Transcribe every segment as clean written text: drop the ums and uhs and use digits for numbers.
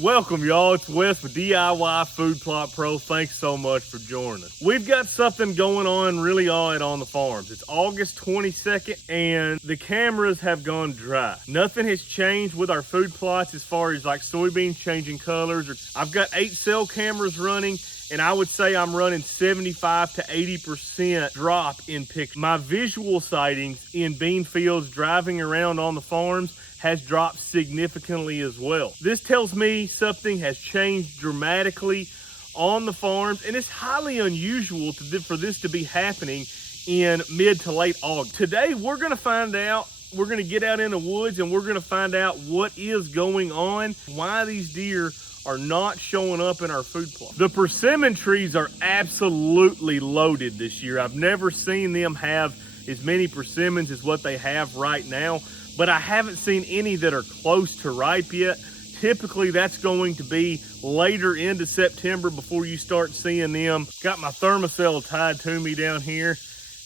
Welcome, y'all. It's Wes with DIY Food Plot Pro. Thanks so much for joining us. We've got something going on really odd on the farms. It's August 22nd and the cameras have gone dry. Nothing has changed with our food plots as far as like soybeans changing colors. I've got 8 cell cameras running, and I would say I'm running 75 to 80% drop in Pics. My visual sightings in bean fields driving around on the farms has dropped significantly as well. This tells me something has changed dramatically on the farms, and it's highly unusual for this to be happening in mid to late August. Today, we're gonna find out, we're gonna get out in the woods and we're gonna find out what is going on, why these deer are not showing up in our food plot. The persimmon trees are absolutely loaded this year. I've never seen them have as many persimmons as what they have right now, but I haven't seen any that are close to ripe yet. Typically that's going to be later into September before you start seeing them. Got my thermocell tied to me down here.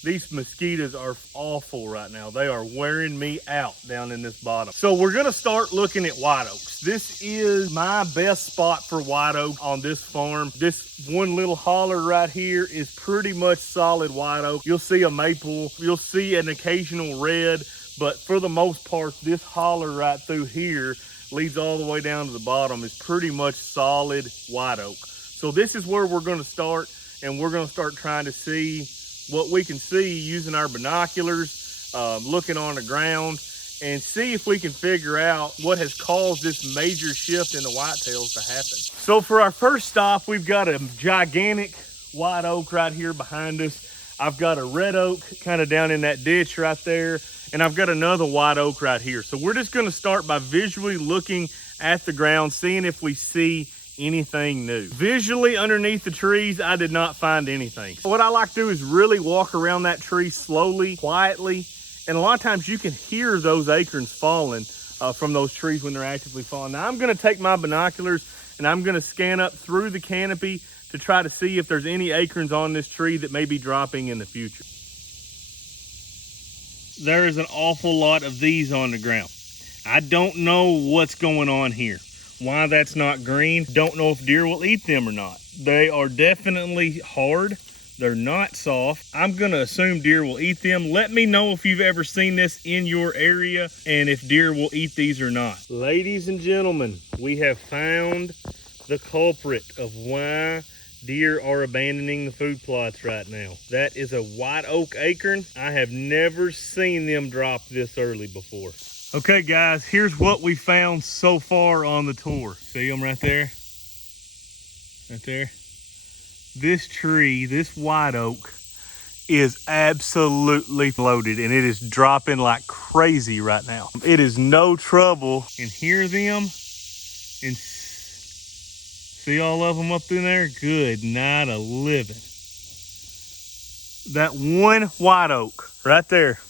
These mosquitoes are awful right now. They are wearing me out down in this bottom. So we're gonna start looking at white oaks. This is my best spot for white oak on this farm. This one little holler right here is pretty much solid white oak. You'll see a maple, you'll see an occasional red, but for the most part, this holler right through here leads all the way down to the bottom is pretty much solid white oak. So this is where we're gonna start, and we're gonna start trying to see what we can see using our binoculars, looking on the ground, and see if we can figure out what has caused this major shift in the whitetails to happen. So for our first stop, we've got a gigantic white oak right here behind us. I've got a red oak kind of down in that ditch right there, and I've got another white oak right here. So we're just gonna start by visually looking at the ground, seeing if we see anything new. Visually underneath the trees, I did not find anything. What I like to do is really walk around that tree slowly, quietly, and a lot of times you can hear those acorns falling from those trees when they're actively falling. Now I'm gonna take my binoculars and I'm gonna scan up through the canopy to try to see if there's any acorns on this tree that may be dropping in the future. There is an awful lot of these on the ground. I don't know what's going on here. Why that's not green, don't know if deer will eat them or not. They are definitely hard. They're not soft. I'm gonna assume deer will eat them. Let me know if you've ever seen this in your area and if deer will eat these or not. Ladies and gentlemen, we have found the culprit of why deer are abandoning the food plots right now. That is a white oak acorn. I have never seen them drop this early before. Okay guys, here's what we found so far on the tour. See them right there? Right there. This tree, this white oak, is absolutely loaded and it is dropping like crazy right now. It is no trouble. And hear them and see all of them up through there? Good night of living. That one white oak right there,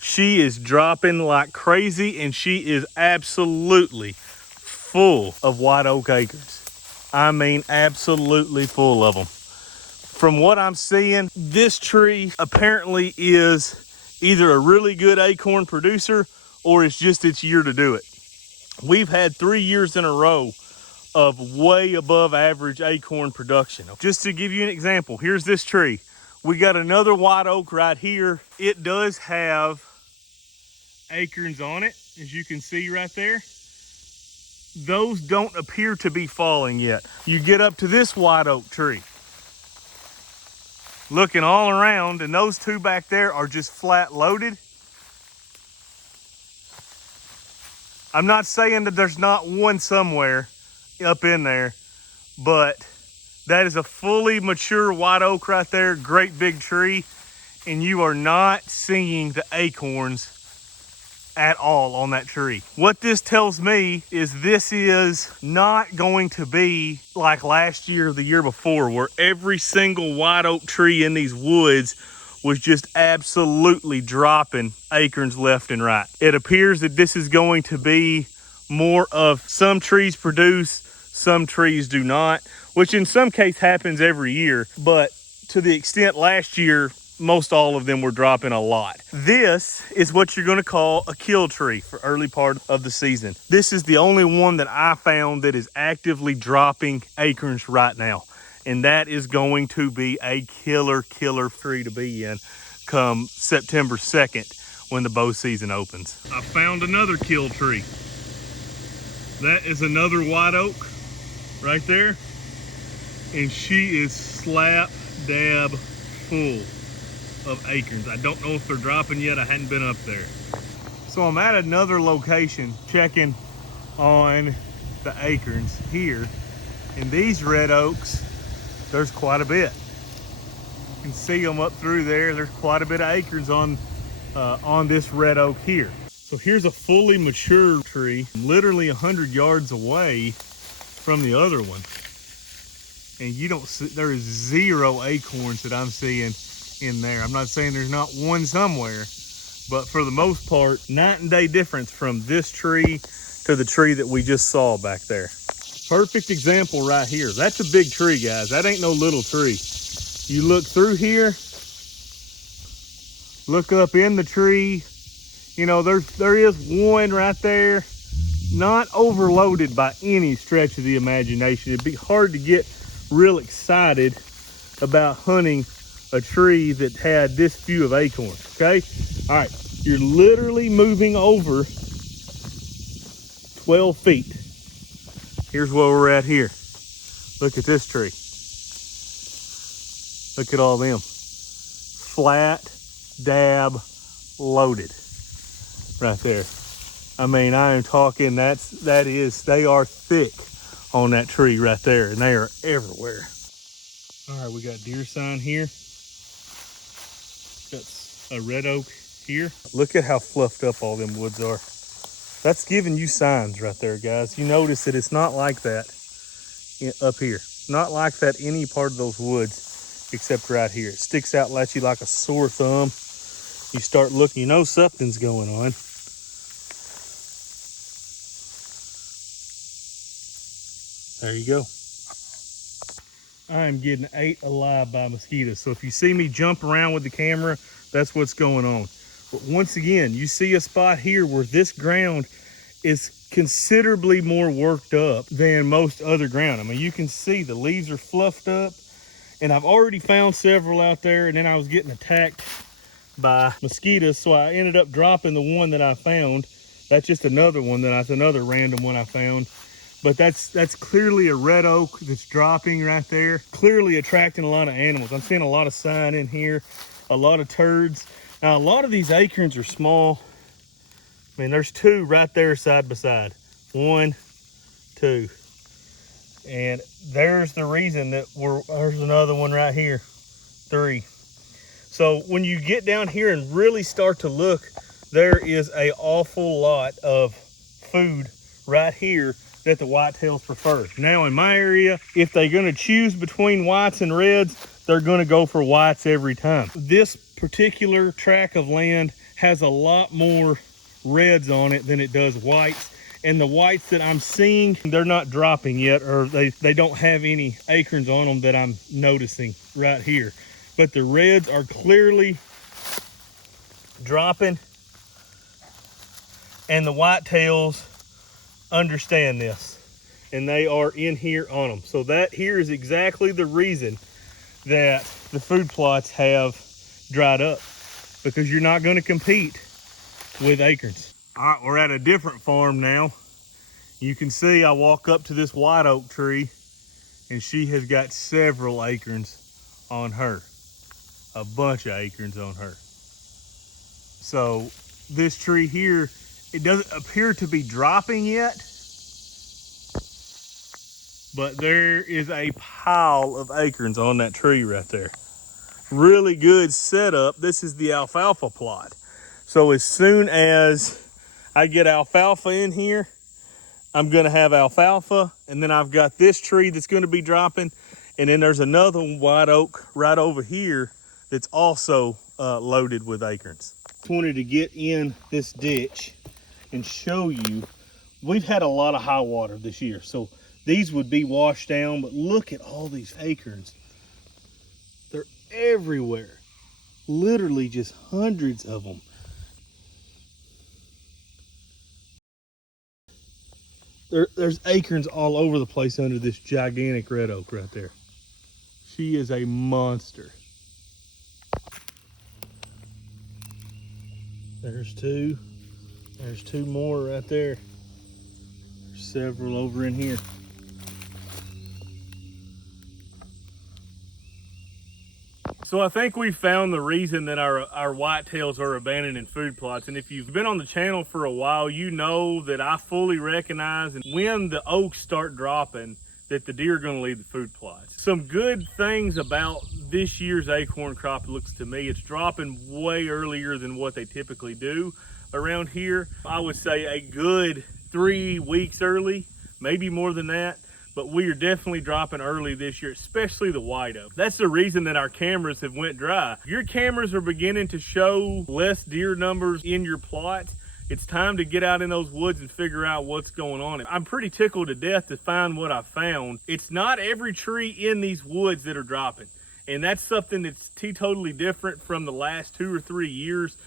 she is dropping like crazy, and she is absolutely full of white oak acorns. I mean, absolutely full of them. From what I'm seeing, this tree apparently is either a really good acorn producer or it's just its year to do it. We've had 3 years in a row of way above average acorn production. Just to give you an example, here's this tree. We got another white oak right here. It does have acorns on it, as you can see right there. Those don't appear to be falling yet. You get up to this white oak tree, looking all around, and those two back there are just flat loaded. I'm not saying that there's not one somewhere up in there, but that is a fully mature white oak right there, great big tree, and you are not seeing the acorns at all on that tree. What this tells me is this is not going to be like last year or the year before, where every single white oak tree in these woods was just absolutely dropping acorns left and right. It appears that this is going to be more of some trees produce, some trees do not, which in some case happens every year. But to the extent last year most all of them were dropping a lot. This is what you're gonna call a kill tree for early part of the season. This is the only one that I found that is actively dropping acorns right now. And that is going to be a killer tree to be in come September 2nd when the bow season opens. I found another kill tree. That is another white oak right there. And she is slap dab full of acorns. I don't know if they're dropping yet. I hadn't been up there. So I'm at another location checking on the acorns here. And these red oaks, there's quite a bit. You can see them up through there. There's quite a bit of acorns on this red oak here. So here's a fully mature tree, literally 100 yards away from the other one. And you don't see, there is 0 acorns that I'm seeing in there. I'm not saying there's not one somewhere, but for the most part, night and day difference from this tree to the tree that we just saw back there. Perfect example right here. That's a big tree, guys. That ain't no little tree. You look through here, look up in the tree. You know, there is one right there, not overloaded by any stretch of the imagination. It'd be hard to get real excited about hunting a tree that had this few of acorns, okay? All right, you're literally moving over 12 feet. Here's where we're at here. Look at this tree. Look at all them. Flat, dab, loaded right there. I mean, I am talking, they are thick on that tree right there, and they are everywhere. All right, we got deer sign here. Got a red oak here. Look at how fluffed up all them woods are. That's giving you signs right there, guys. You notice that it's not like that up here. Not like that any part of those woods except right here. It sticks out at you like a sore thumb. You start looking, you know something's going on. There you go. I'm getting ate alive by mosquitoes. So if you see me jump around with the camera, that's what's going on. But once again, you see a spot here where this ground is considerably more worked up than most other ground. I mean, you can see the leaves are fluffed up, and I've already found several out there, and then I was getting attacked by mosquitoes, so I ended up dropping the one that I found. That's just another one that's another random one I found. But that's clearly a red oak that's dropping right there, clearly attracting a lot of animals. I'm seeing a lot of sign in here, a lot of turds. Now, a lot of these acorns are small. I mean, there's 2 right there side by side. 1, 2. And there's the reason that there's another one right here, 3. So when you get down here and really start to look, there is an awful lot of food right here that the whitetails prefer. Now in my area, if they're gonna choose between whites and reds, they're gonna go for whites every time. This particular tract of land has a lot more reds on it than it does whites. And the whites that I'm seeing, they're not dropping yet, or they don't have any acorns on them that I'm noticing right here. But the reds are clearly dropping, and the whitetails understand this, and they are in here on them. So that here is exactly the reason that the food plots have dried up, because you're not going to compete with acorns. All right, we're at a different farm now. You can see I walk up to this white oak tree, and she has got several acorns on her, a bunch of acorns on her. So this tree here, it doesn't appear to be dropping yet, but there is a pile of acorns on that tree right there. Really good setup. This is the alfalfa plot. So as soon as I get alfalfa in here, I'm gonna have alfalfa, and then I've got this tree that's gonna be dropping, and then there's another white oak right over here that's also loaded with acorns. Just wanted to get in this ditch and show you, we've had a lot of high water this year, so these would be washed down, but look at all these acorns. They're everywhere. Literally just hundreds of them. There's acorns all over the place under this gigantic red oak right there. She is a monster. There's two. There's two more right there. There's several over in here. So I think we found the reason that our whitetails are abandoning food plots. And if you've been on the channel for a while, you know that I fully recognize and when the oaks start dropping, that the deer are going to leave the food plots. Some good things about this year's acorn crop, it looks to me, it's dropping way earlier than what they typically do around here. I would say a good 3 weeks early, maybe more than that. But we are definitely dropping early this year, especially the white oak. That's the reason that our cameras have went dry. If your cameras are beginning to show less deer numbers in your plot, it's time to get out in those woods and figure out what's going on. I'm pretty tickled to death to find what I found. It's not every tree in these woods that are dropping. And that's something that's totally different from the last 2 or 3 years.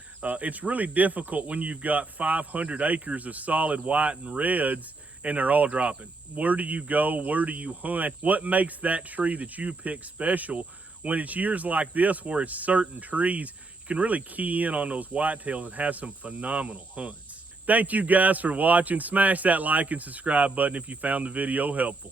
It's really difficult when you've got 500 acres of solid white and reds and they're all dropping. Where do you go? Where do you hunt? What makes that tree that you pick special? When it's years like this where it's certain trees, you can really key in on those whitetails and have some phenomenal hunts. Thank you guys for watching. Smash that like and subscribe button if you found the video helpful.